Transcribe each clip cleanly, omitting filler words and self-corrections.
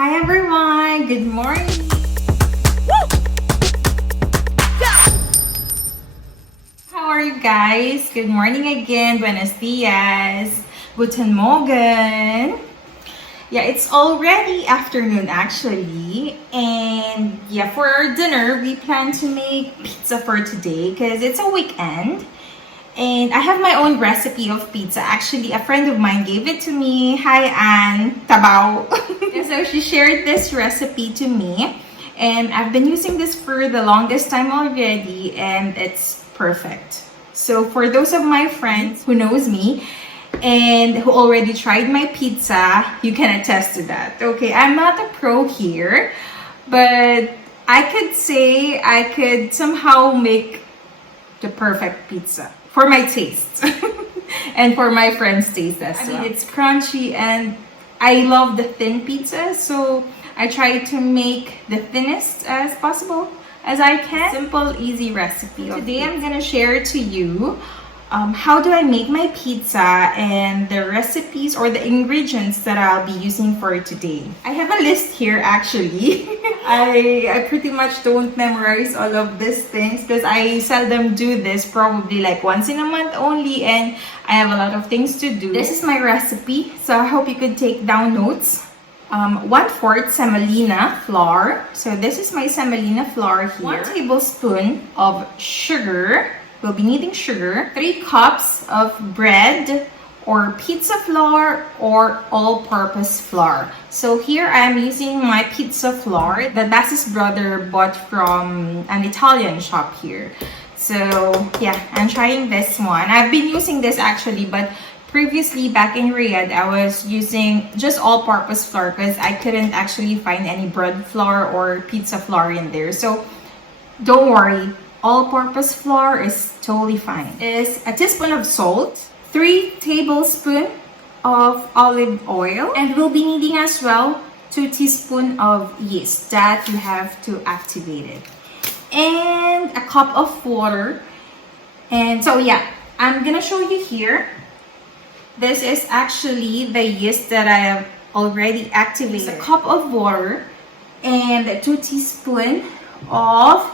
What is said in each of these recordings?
Hi everyone! Good morning! How are you guys? Good morning again. Buenos dias. Guten Morgen. Yeah, it's already afternoon actually. And yeah, for our dinner, we plan to make pizza for today because it's a weekend. And I have my own recipe of pizza. Actually, a friend of mine gave it to me. Hi, Anne. Tabao. And so she shared this recipe to me. And I've been using this for the longest time already. And it's perfect. So for those of my friends who knows me and who already tried my pizza, you can attest to that. Okay, I'm not a pro here. But I could say I could somehow make the perfect pizza. For my taste and for my friends' taste as well. I mean, it's crunchy and I love the thin pizza, so I try to make the thinnest as possible as I can. Simple, easy recipe. Today I'm gonna share to you how do I make my pizza and the recipes or the ingredients that I'll be using for today. I have a list here actually. I pretty much don't memorize all of these things because I seldom do this, probably like once in a month only, and I have a lot of things to do. This is my recipe, so I hope you could take down notes. 1/4 semolina flour. So this is my semolina flour here. 1 tablespoon of sugar. We'll be needing sugar. 3 cups of bread or pizza flour or all-purpose flour. So here I am using my pizza flour that Bass's brother bought from an Italian shop here. So yeah, I'm trying this one. I've been using this actually, but previously back in Riyadh, I was using just all-purpose flour because I couldn't actually find any bread flour or pizza flour in there. So don't worry. All-purpose flour is totally fine. Is a teaspoon of salt, 3 tablespoons of olive oil, and we'll be needing as well 2 teaspoons of yeast that you have to activate it, and a cup of water. And so yeah, I'm gonna show you here. This is actually the yeast that I have already activated. A cup of water and 2 teaspoons of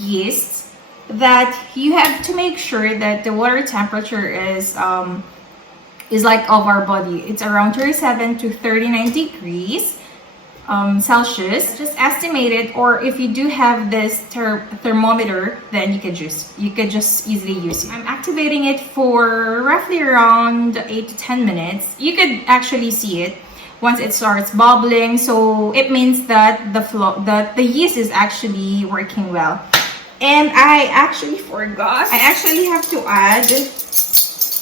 yeast. That you have to make sure that the water temperature is like of our body. It's around 37 to 39 degrees Celsius. Just estimate it, or if you do have this thermometer, then you could just easily use it. I'm activating it for roughly around 8 to 10 minutes. You could actually see it once it starts bubbling, so it means that the yeast is actually working well. And I actually forgot. I actually have to add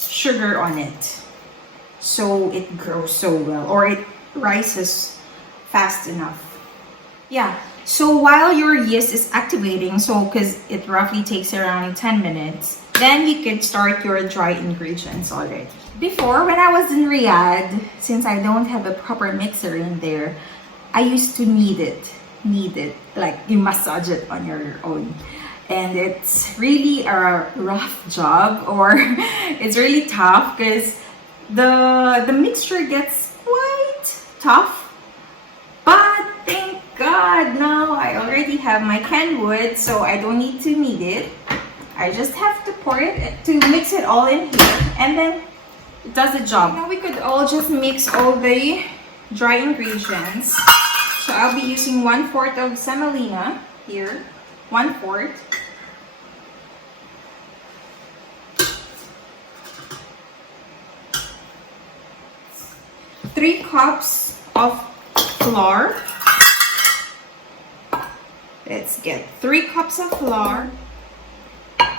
sugar on it so it grows so well, or it rises fast enough. Yeah, so while your yeast is activating, so because it roughly takes around 10 minutes, then you can start your dry ingredients already. Before, when I was in Riyadh, since I don't have a proper mixer in there, I used to knead it, like you massage it on your own. And it's really a rough job, or it's really tough because the mixture gets quite tough. But thank God now I already have my Kenwood, so I don't need to knead it. I just have to pour it, to mix it all in here, and then it does the job. Now we could all just mix all the dry ingredients. So I'll be using 1/4 of semolina here. 1/4. 3 cups of flour. Let's get 3 cups of flour.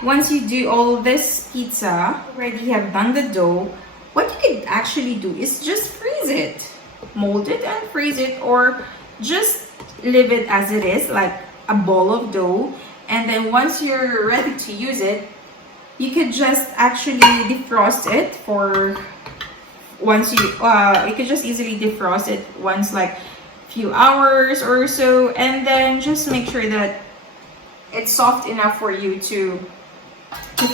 Once you do all this pizza, already have done the dough, what you could actually do is just freeze it. Mold it and freeze it, or just leave it as it is, like a ball of dough. And then once you're ready to use it, you could just actually defrost it for you could just easily defrost it once, like few hours or so, and then just make sure that it's soft enough for you to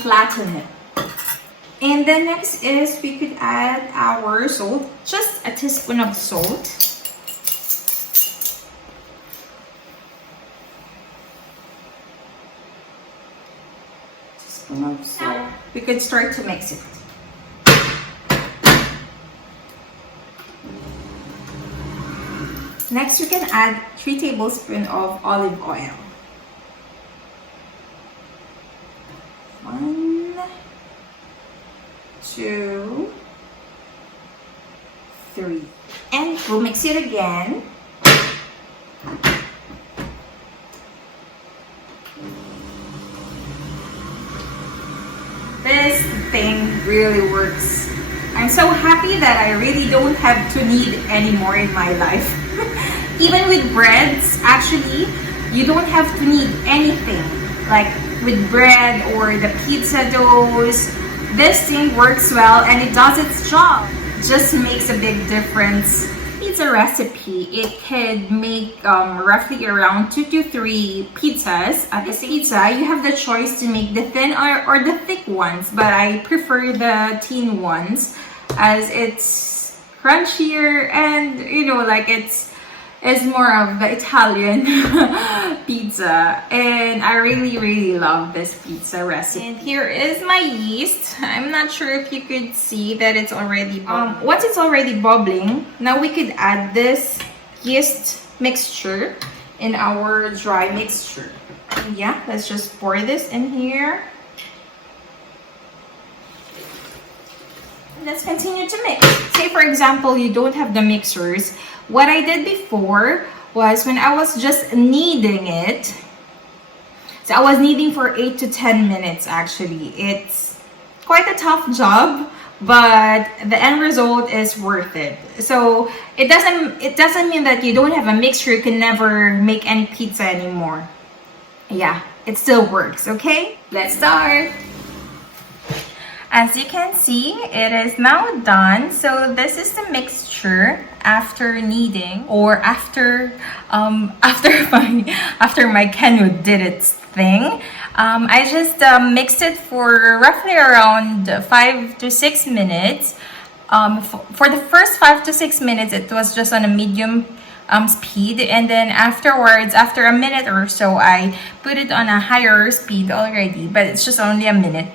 flatten it. And then next is we could add our salt, just a teaspoon of salt. enough. So we could start to mix it. Next, we can add 3 tablespoons of olive oil. 1, 2, 3. And we'll mix it again. This thing really works. I'm so happy that I really don't have to knead anymore in my life. Even with breads, actually, you don't have to knead anything. Like with bread or the pizza doughs, this thing works well and it does its job. It just makes a big difference. It's a recipe. It could make roughly around 2 to 3 pizzas. At this pizza, you have the choice to make the thin or the thick ones, but I prefer the thin ones as it's crunchier and like it's more of the Italian pizza, and I really love this pizza recipe. And here is my yeast. I'm not sure if you could see that it's already once it's already bubbling, now we could add this yeast mixture in our dry mixture. And yeah, let's just pour this in here. Let's continue to mix. Say for example, you don't have the mixers. What I did before was when I was just kneading it. So I was kneading for 8 to 10 minutes actually. It's quite a tough job, but the end result is worth it. So it doesn't mean that you don't have a mixture, you can never make any pizza anymore. Yeah, it still works, okay? Let's start. As you can see, it is now done. So this is the mixture after kneading, or after my Kenwood did its thing. I just mixed it for roughly around 5 to 6 minutes. For the first 5 to 6 minutes, it was just on a medium speed, and then afterwards, after a minute or so, I put it on a higher speed already, but it's just only a minute.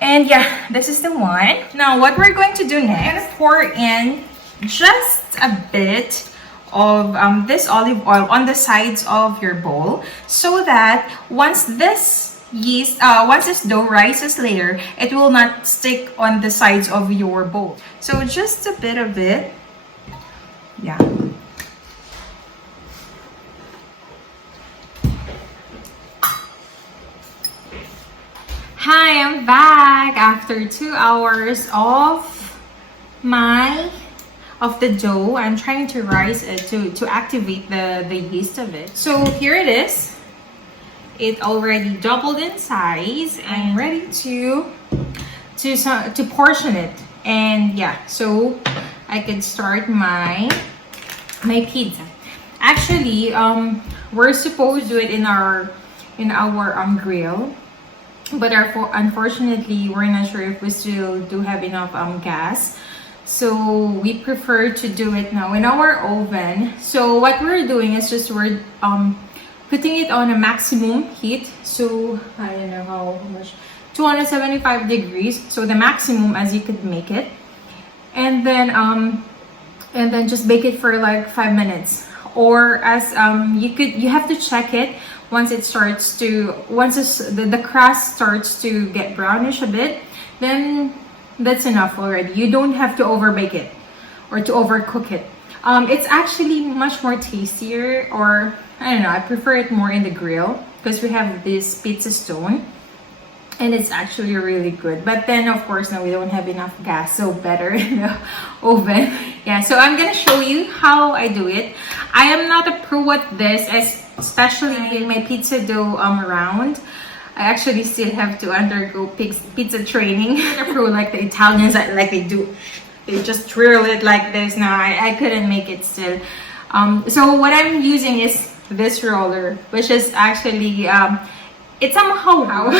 And yeah, this is the one. Now what we're going to do next, pour in just a bit of this olive oil on the sides of your bowl, so that once this dough rises later, it will not stick on the sides of your bowl. So just a bit of it. Yeah. Hi, I'm back after 2 hours of the dough. I'm trying to rise it to activate the yeast of it. So here it is. It already doubled in size. I'm ready to portion it. And yeah, so I could start my pizza. Actually, we're supposed to do it in our grill. But unfortunately, we're not sure if we still do have enough gas. So we prefer to do it now in our oven. So what we're doing is just we're putting it on a maximum heat. So I don't know how much, 275 degrees. So the maximum as you could make it. And then just bake it for like 5 minutes. Or as you have to check it once the crust starts to get brownish a bit, then that's enough already. You don't have to overbake it or to overcook it. It's actually much more tastier, or I don't know, I prefer it more in the grill because we have this pizza stone and it's actually really good. But then of course now we don't have enough gas, so better in the oven. Yeah, so I'm gonna show you how I do it. I am not a pro at this, especially in my pizza dough round. I actually still have to undergo pizza training. A pro like the Italians, like they do. They just twirl it like this. Now I couldn't make it still. So what I'm using is this roller, which is actually it's somehow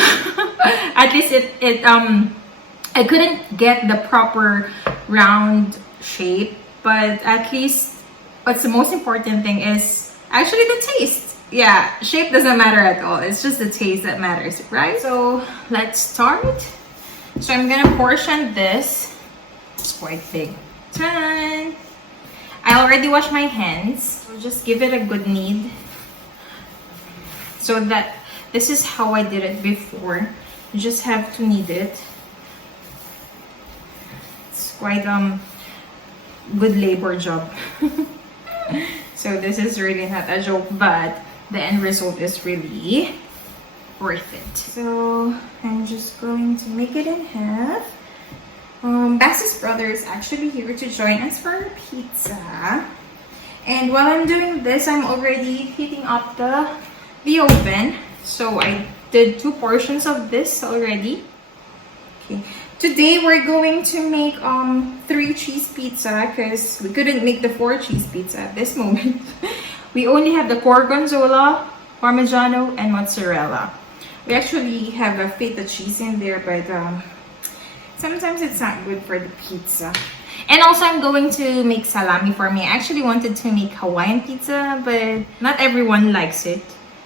at least I couldn't get the proper round shape, but at least what's the most important thing is actually the taste. yeah, shape doesn't matter at all. It's just the taste that matters, right? So let's start. So I'm gonna portion this. It's quite big. Ta-da! I already washed my hands. So just give it a good knead. So that this is how I did it before. You just have to knead it. It's quite good labor job. So this is really not a joke, but the end result is really worth it. So I'm just going to make it in half. Bass's brother is actually here to join us for our pizza. And while I'm doing this, I'm already heating up the oven. So I did 2 portions of this already. Okay. Today we're going to make 3 cheese pizza because we couldn't make the 4 cheese pizza at this moment. We only have the gorgonzola, parmigiano, and mozzarella. We actually have a feta cheese in there, but sometimes it's not good for the pizza. And also I'm going to make salami for me. I actually wanted to make Hawaiian pizza, but not everyone likes it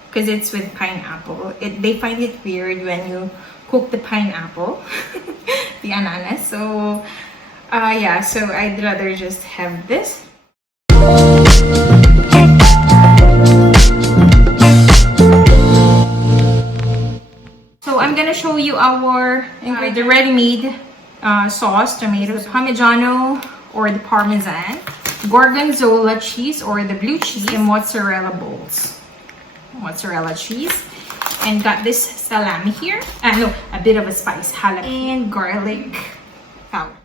because it's with pineapple. They find it weird when you cook the pineapple, the ananas. So yeah, so I'd rather just have this. So I'm gonna show you our the ready-made sauce, tomatoes, parmigiano or the parmesan, gorgonzola cheese or the blue cheese, and mozzarella balls, mozzarella cheese, and got this salami here. No, a bit of a spice, jalapeno, and garlic powder.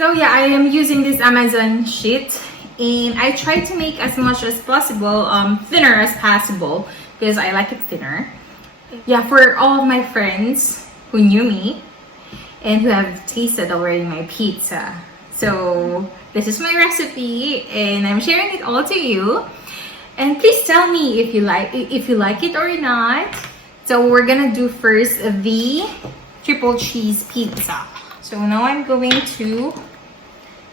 So yeah, I am using this Amazon sheet, and I try to make as much as possible thinner as possible because I like it thinner. Yeah, for all of my friends who knew me and who have tasted already my pizza. So this is my recipe and I'm sharing it all to you. And please tell me if you like it or not. So we're gonna do first the triple cheese pizza. So now I'm going to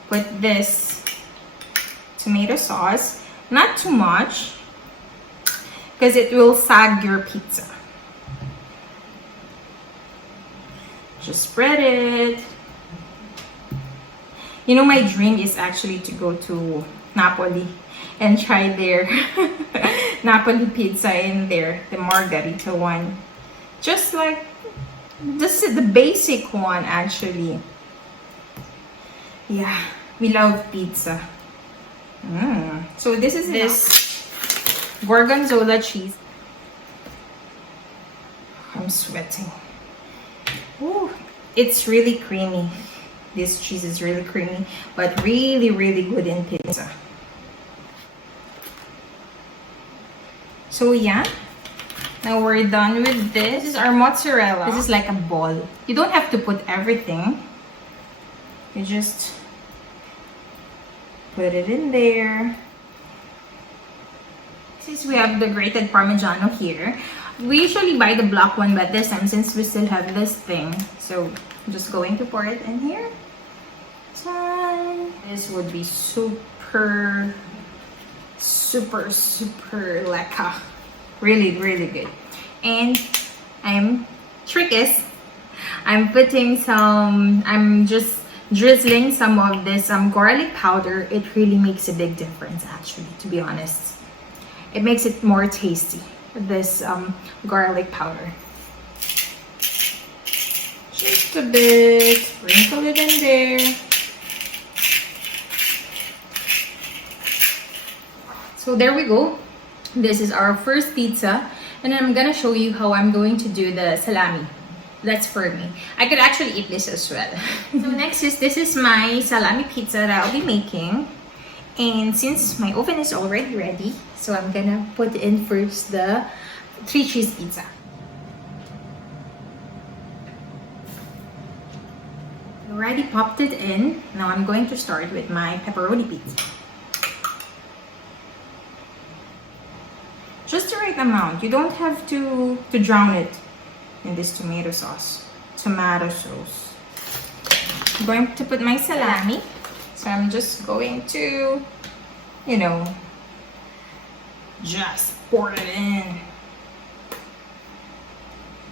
put this tomato sauce, not too much, because it will sag your pizza. Just spread it. You know, my dream is actually to go to Napoli and try their Napoli pizza in there, the margarita one. Just like, this is the basic one actually. Yeah, we love pizza. So this is this gorgonzola cheese. I'm sweating. Ooh, it's really creamy. This cheese is really creamy, but really, really good in pizza. So yeah, now we're done with this. This is our mozzarella. This is like a ball. You don't have to put everything. You just put it in there. Since we have the grated Parmigiano here, we usually buy the black one, but this time, since we still have this thing, so I'm just going to pour it in here. This would be super lekker. Really, really good. And I'm putting some, I'm just drizzling some of this garlic powder. It really makes a big difference actually, to be honest. It makes it more tasty, this garlic powder. Just a bit. Sprinkle it in there. So there we go. This is our first pizza. And then I'm gonna show you how I'm going to do the salami. That's for me. I could actually eat this as well. So next is, this is my salami pizza that I'll be making. And since my oven is already ready, so I'm gonna put in first the 3 cheese pizza. Already popped it in. Now I'm going to start with my pepperoni pizza. Just the right amount. You don't have to drown it in this tomato sauce. I'm going to put my salami. So I'm just going to, you know, just pour it in.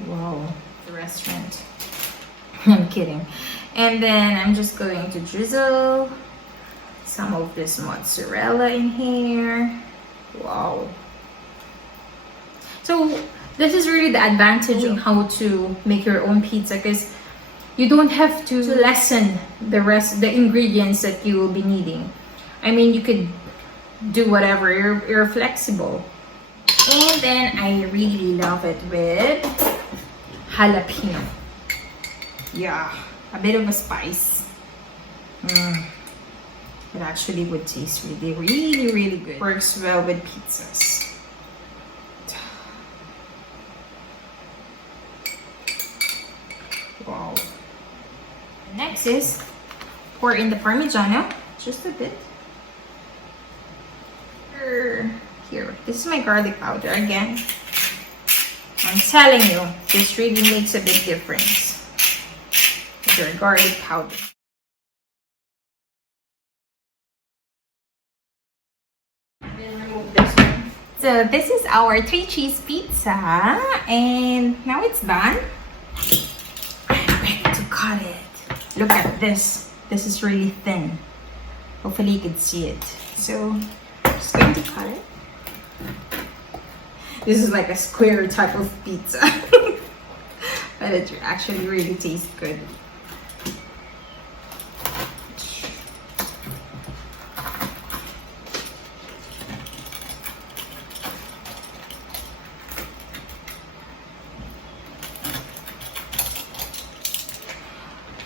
Wow, the restaurant. I'm kidding. And then I'm just going to drizzle some of this mozzarella in here. Wow. So this is really the advantage of how to make your own pizza, because you don't have to lessen the ingredients that you will be needing. I mean, you could do whatever, you're flexible. And then I really love it with jalapeno. Yeah, a bit of a spice. It actually would taste really good. Works well with pizzas. Wow. Next is pour in the Parmigiano, just a bit. Here, this is my garlic powder again. I'm telling you, this really makes a big difference with your garlic powder. Then remove this one. So this is our 3 cheese pizza, and now it's done. Cut it. Look at this. This is really thin. Hopefully you can see it. So I'm just going to cut it. This is like a square type of pizza. But it actually really tastes good.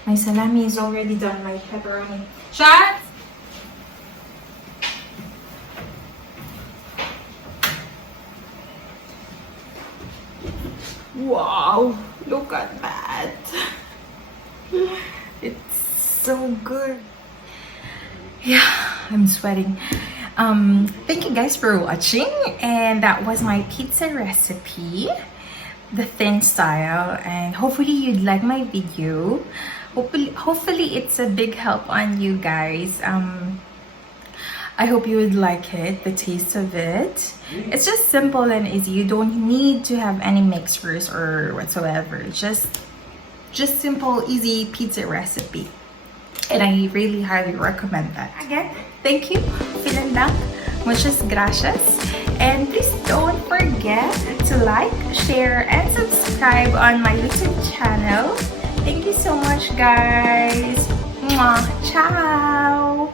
My salami is already done, my pepperoni. Shot! Wow, look at that. It's so good. Yeah, I'm sweating. Thank you guys for watching, and that was my pizza recipe, the thin style, and hopefully you'd like my video. Hopefully it's a big help on you guys. I hope you would like it, the taste of it. It's just simple and easy. You don't need to have any mixers or whatsoever. Just simple, easy pizza recipe. And I really highly recommend that. Again, thank you. Vielen Dank. Muchas gracias. And please don't forget to like, share, and subscribe on my YouTube channel. Thank you so much, guys. Mwah. Ciao.